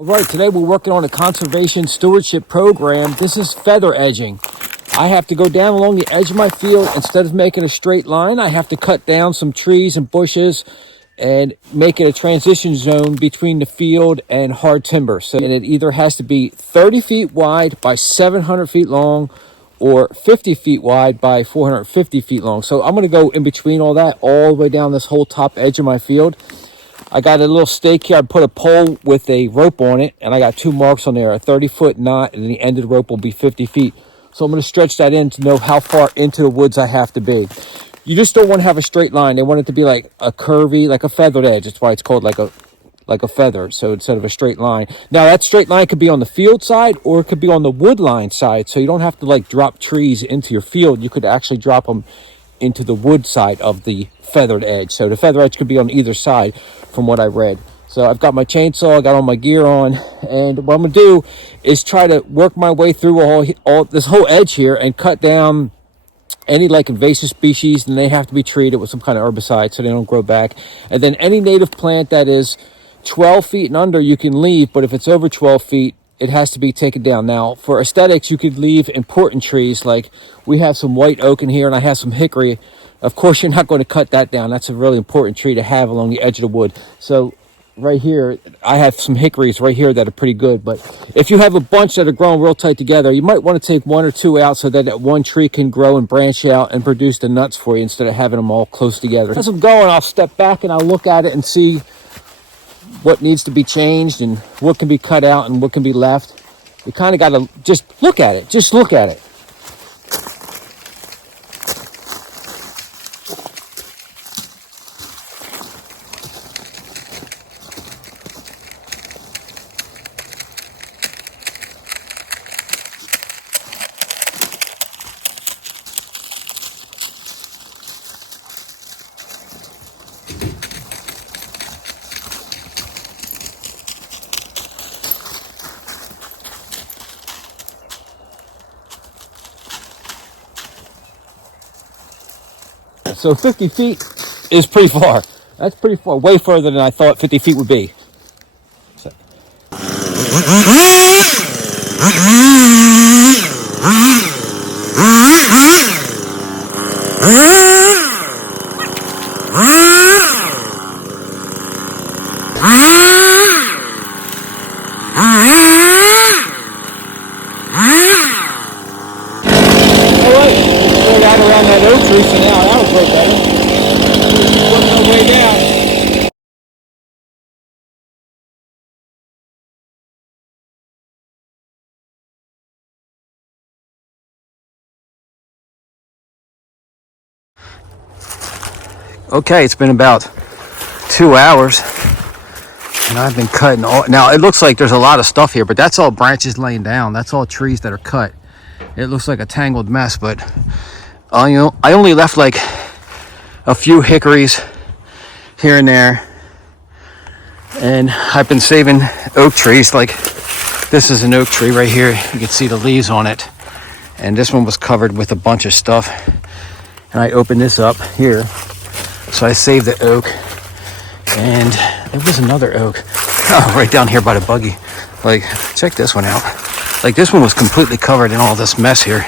All right, today we're working on a conservation stewardship program. This is feather edging. I have to go down along the edge of my field. Instead of making a straight line, I have to cut down some trees and bushes and make it a transition zone between the field and hard timber. So, and it either has to be 30 feet wide by 700 feet long or 50 feet wide by 450 feet long. So I'm going to go in between all that, all the way down this whole top edge of my field. I got a little stake here. I put a pole with a rope on it, and I got two marks on there, a 30-foot knot, and the end of the rope will be 50 feet. So I'm going to stretch that in to know how far into the woods I have to be. You just don't want to have a straight line. They want it to be like a curvy, like a feathered edge. That's why it's called like a feather, so instead of a straight line. Now, that straight line could be on the field side, or it could be on the wood line side, so you don't have to like drop trees into your field. You could actually drop them into the wood side of the feathered edge. So the feather edge could be on either side from what I read. So I've got my chainsaw, I got all my gear on, and what I'm gonna do is try to work my way through all this whole edge here and cut down any like invasive species, and they have to be treated with some kind of herbicide so they don't grow back. And then any native plant that is 12 feet and under you can leave, but if it's over 12 feet it has to be taken down. Now, for aesthetics, you could leave important trees, like we have some white oak in here and I have some hickory. Of course, you're not going to cut that down. That's a really important tree to have along the edge of the wood. So right here, I have some hickories right here that are pretty good. But if you have a bunch that are growing real tight together, you might want to take one or two out so that that one tree can grow and branch out and produce the nuts for you instead of having them all close together. As I'm going, I'll step back and I'll look at it and see what needs to be changed and what can be cut out and what can be left. You kind of got to just look at it. Just look at it. So 50 feet is pretty far. That's pretty far, way further than I thought 50 feet would be. So. Around that oak tree, so now that was way better. Working our way down. Okay, it's been about 2 hours, and I've been cutting all. Now it looks like there's a lot of stuff here, but that's all branches laying down. That's all trees that are cut. It looks like a tangled mess, but I only left like a few hickories here and there, and I've been saving oak trees. Like this is an oak tree right here. You can see the leaves on it, and this one was covered with a bunch of stuff, and I opened this up here, so I saved the oak. And there was another oak, oh, right down here by the buggy. Like, check this one out. Like, this one was completely covered in all this mess here,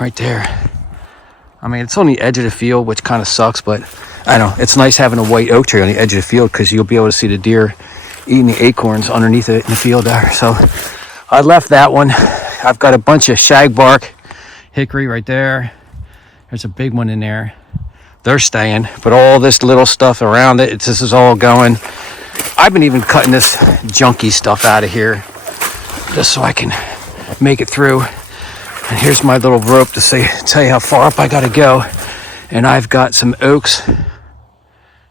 right there. I mean, it's on the edge of the field, which kind of sucks, but I know it's nice having a white oak tree on the edge of the field because you'll be able to see the deer eating the acorns underneath it in the field there. So I left that one. I've got a bunch of shagbark hickory right there. There's a big one in there. They're staying, but all this little stuff around it, this is all going. I've been even cutting this junky stuff out of here just so I can make it through. And here's my little rope to tell you how far up I gotta go. And I've got some oaks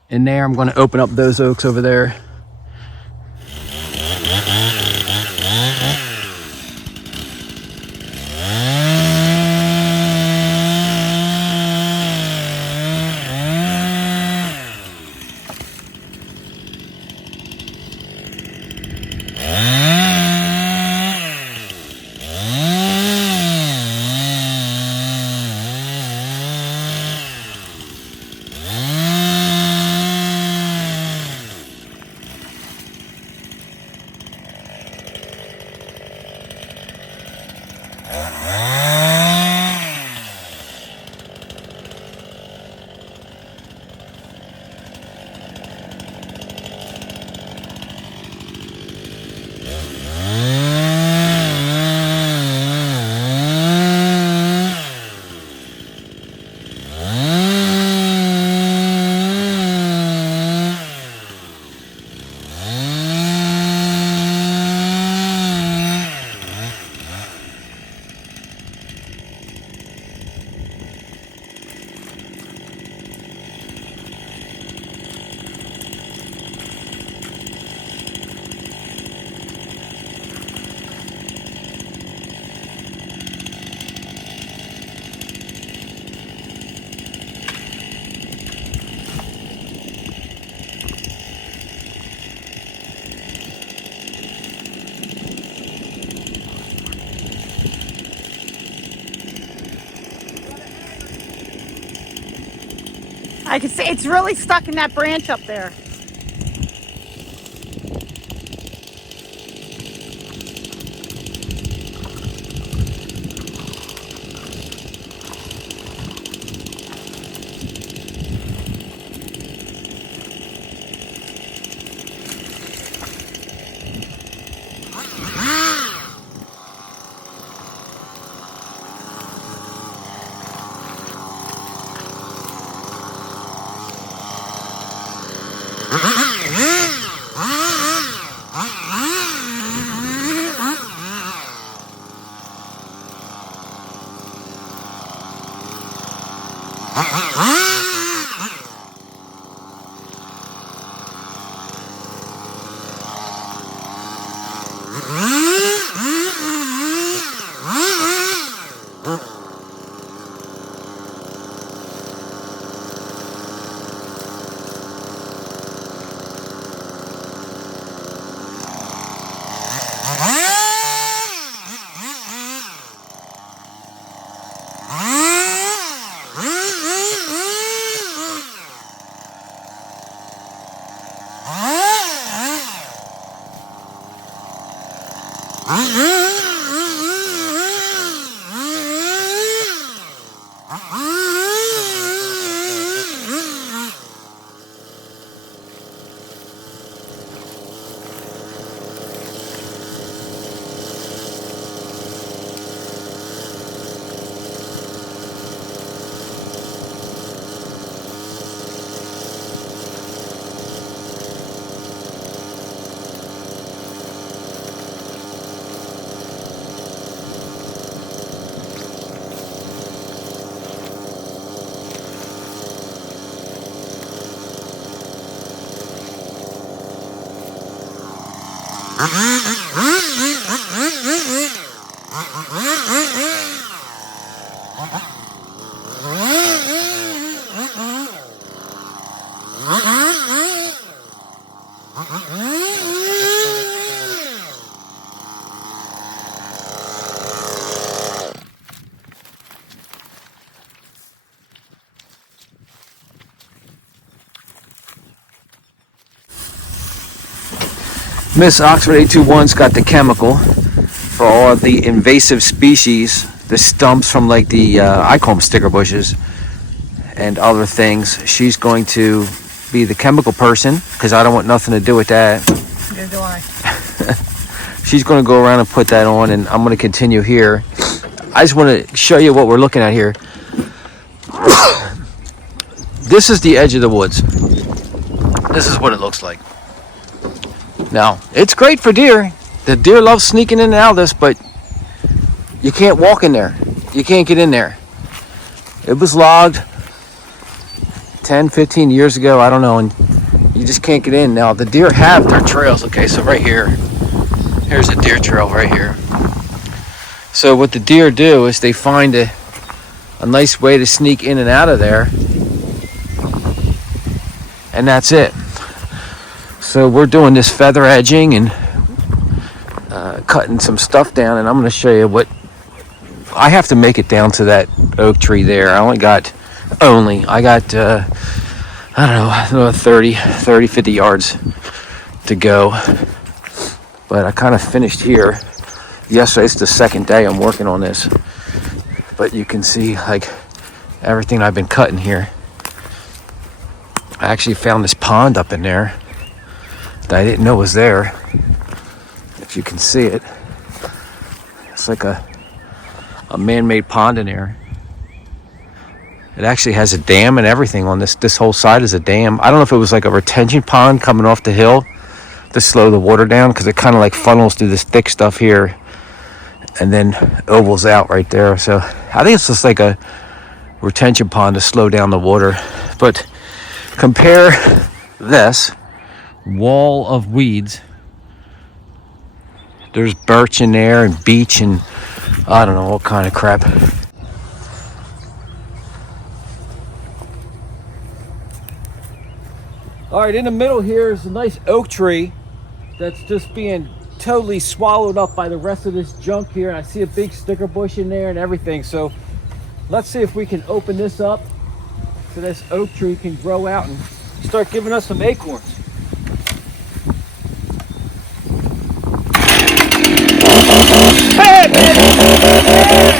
in there. I'm gonna open up those oaks over there. I can see it's really stuck in that branch up there. Miss Oxford 821's got the chemical for all of the invasive species, the stumps from like the, I call them sticker bushes, and other things. She's going to be the chemical person because I don't want nothing to do with that. Neither do I. She's going to go around and put that on, and I'm going to continue here. I just want to show you what we're looking at here. This is the edge of the woods. This is what it looks like. Now, it's great for deer. The deer love sneaking in and out of this, but you can't walk in there. You can't get in there. It was logged 10, 15 years ago, I don't know, and you just can't get in. Now, the deer have their trails. Okay, so right here, here's a deer trail right here. So what the deer do is they find a nice way to sneak in and out of there, and that's it. So we're doing this feather edging and cutting some stuff down, and I'm going to show you what I have to make it down to that oak tree there. I got I don't know, 30, 50 yards to go, but I kind of finished here, Yesterday's the second day I'm working on this, but you can see like everything I've been cutting here. I actually found this pond up in there that I didn't know was there. If you can see it, it's like a man-made pond in there. It actually has a dam and everything on this whole side is a dam. I don't know if it was like a retention pond coming off the hill to slow the water down, because it kind of like funnels through this thick stuff here and then ovals out right there. So I think it's just like a retention pond to slow down the water. But compare this wall of weeds. There's birch in there and beech and I don't know what kind of crap. All right, in the middle here is a nice oak tree that's just being totally swallowed up by the rest of this junk here. And I see a big sticker bush in there and everything. So let's see if we can open this up so this oak tree can grow out and start giving us some acorns. Hey, baby!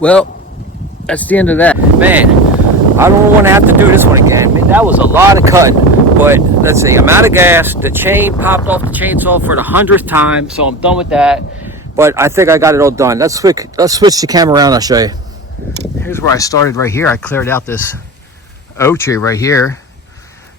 Well, that's the end of that. Man, I don't want to have to do this one again. Man, that was a lot of cutting. But let's see, I'm out of gas. The chain popped off the chainsaw for the 100th time, so I'm done with that. But I think I got it all done. Let's switch the camera around. I'll show you. Here's where I started right here. I cleared out this oak tree right here.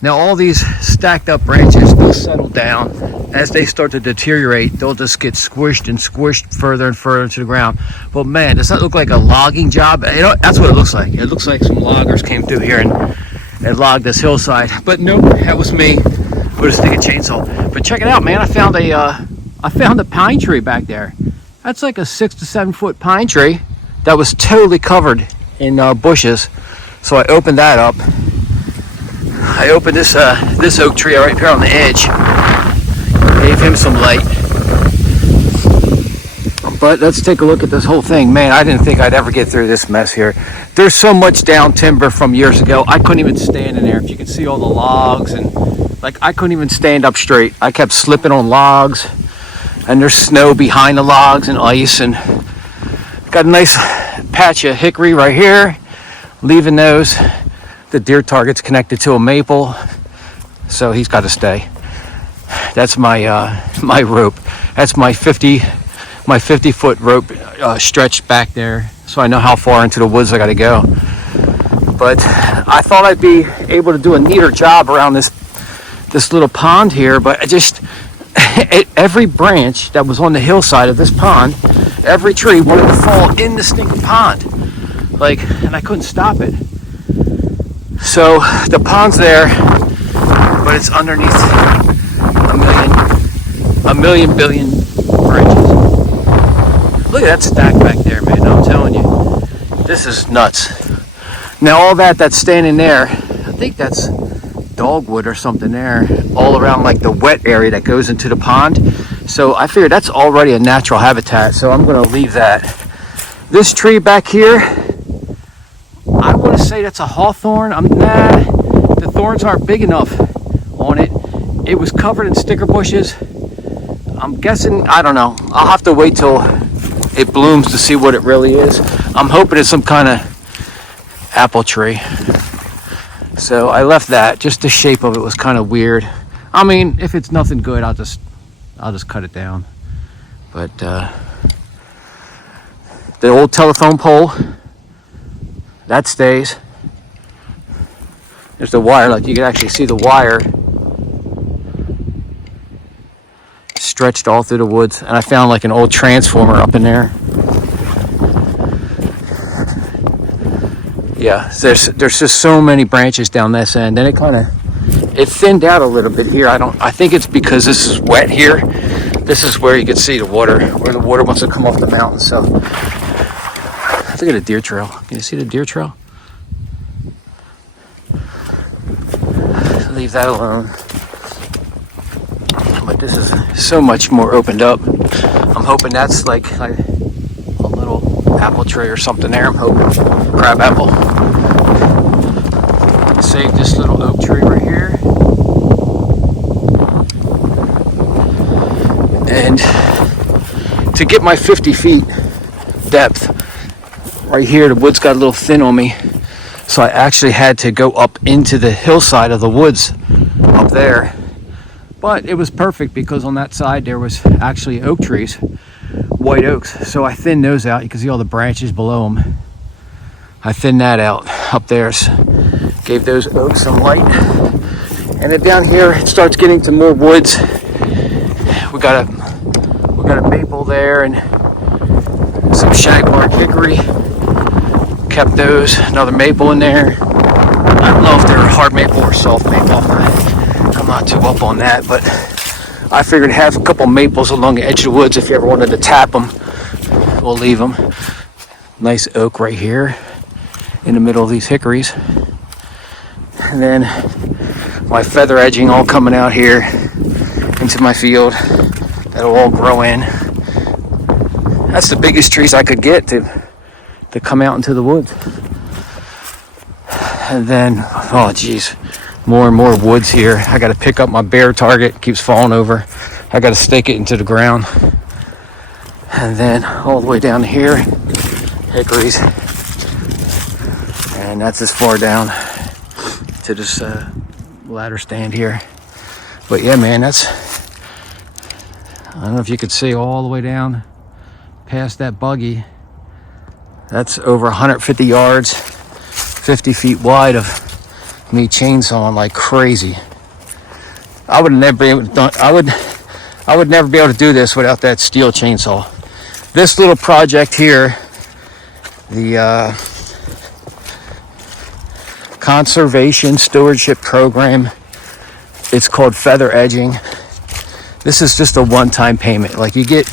Now all these stacked up branches, they'll settle down. As they start to deteriorate, they'll just get squished and squished further and further into the ground. But man, does that look like a logging job? You know, that's what it looks like. It looks like some loggers came through here and logged this hillside. But nope, that was me with a stick of chainsaw. But check it out, man. I found a pine tree back there. That's like a 6 to 7 foot pine tree that was totally covered in bushes. So I opened that up. I opened this oak tree right here on the edge. Gave him some light. But let's take a look at this whole thing. Man, I didn't think I'd ever get through this mess here. There's so much down timber from years ago. I couldn't even stand in there. If you can see all the logs, and like I couldn't even stand up straight. I kept slipping on logs, and there's snow behind the logs and ice, and got a nice patch of hickory right here, leaving those. The deer target's connected to a maple, so he's got to stay. That's my my rope. That's my 50 foot rope stretched back there, so I know how far into the woods I got to go. But I thought I'd be able to do a neater job around this little pond here, but I just every branch that was on the hillside of this pond, every tree wanted to fall in the stinking pond, and I couldn't stop it. So the pond's there, but it's underneath a million billion branches. Look at that stack back there, man. I'm telling you, this is nuts. Now all that's standing there, I think that's dogwood or something there, all around like the wet area that goes into the pond. So I figured that's already a natural habitat, so I'm going to leave that. This tree back here, I want to say that's a hawthorn. Nah, the thorns aren't big enough on it. It was covered in sticker bushes. I'm guessing, I don't know. I'll have to wait till it blooms to see what it really is. I'm hoping it's some kind of apple tree. So I left that. Just the shape of it was kind of weird. I mean, if it's nothing good, I'll just cut it down. But the old telephone pole, that stays. There's the wire, like you can actually see the wire stretched all through the woods. And I found like an old transformer up in there. Yeah, there's just so many branches down this end, and it thinned out a little bit here. I think it's because this is wet here. This is where you can see the water, where the water wants to come off the mountain. So look at a deer trail. Can you see the deer trail? Leave that alone. But this is so much more opened up. I'm hoping that's like a little apple tree or something there. I'm hoping crab apple. Save this little oak tree right here. And to get my 50 feet depth right here, the woods got a little thin on me. So I actually had to go up into the hillside of the woods up there But it was perfect because on that side there was actually oak trees, white oaks. So I thinned those out. You can see all the branches below them. I thinned that out up there. Gave those oaks some light. And then down here it starts getting to more woods. We got a maple there and some shagbark hickory. Kept those. Another maple in there. I don't know if they're hard maple or soft maple. I'm not too up on that, but I figured to have a couple maples along the edge of the woods. If you ever wanted to tap them, we'll leave them. Nice oak right here in the middle of these hickories. And then my feather edging all coming out here into my field. That'll all grow in. That's the biggest trees I could get to come out into the woods. And then, oh geez, more and more woods here. I got to pick up my bear target. It keeps falling over. I got to stake it into the ground. And then all the way down here, hickories. And that's as far down to this ladder stand here. But yeah, man, I don't know if you could see all the way down past that buggy. That's over 150 yards, 50 feet wide of me chainsawing like crazy. I would never be able to do this without that Stihl chainsaw. This little project here, the conservation stewardship program, it's called feather edging. This is just a one-time payment. Like you get,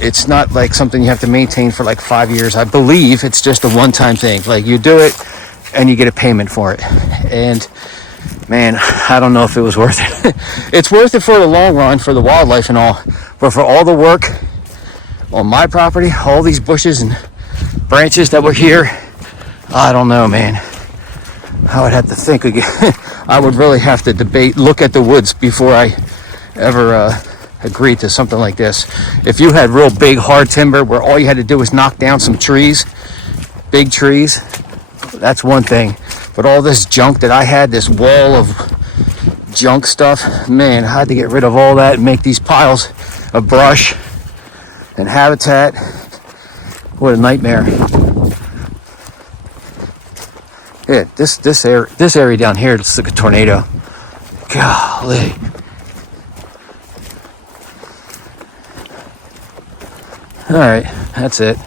it's not like something you have to maintain for like 5 years. I believe it's just a one-time thing. Like you do it and you get a payment for it. And man, I don't know if it was worth it. It's worth it for the long run, for the wildlife and all, but for all the work on my property, all these bushes and branches that were here, I don't know, man. I would have to think again. I would really have to look at the woods before I ever agree to something like this. If you had real big hard timber where all you had to do was knock down some trees, big trees, that's one thing. But all this junk that I had, this wall of junk stuff, man, I had to get rid of all that and make these piles of brush and habitat. What a nightmare. Yeah, this area down here looks like a tornado. Golly. All right, that's it.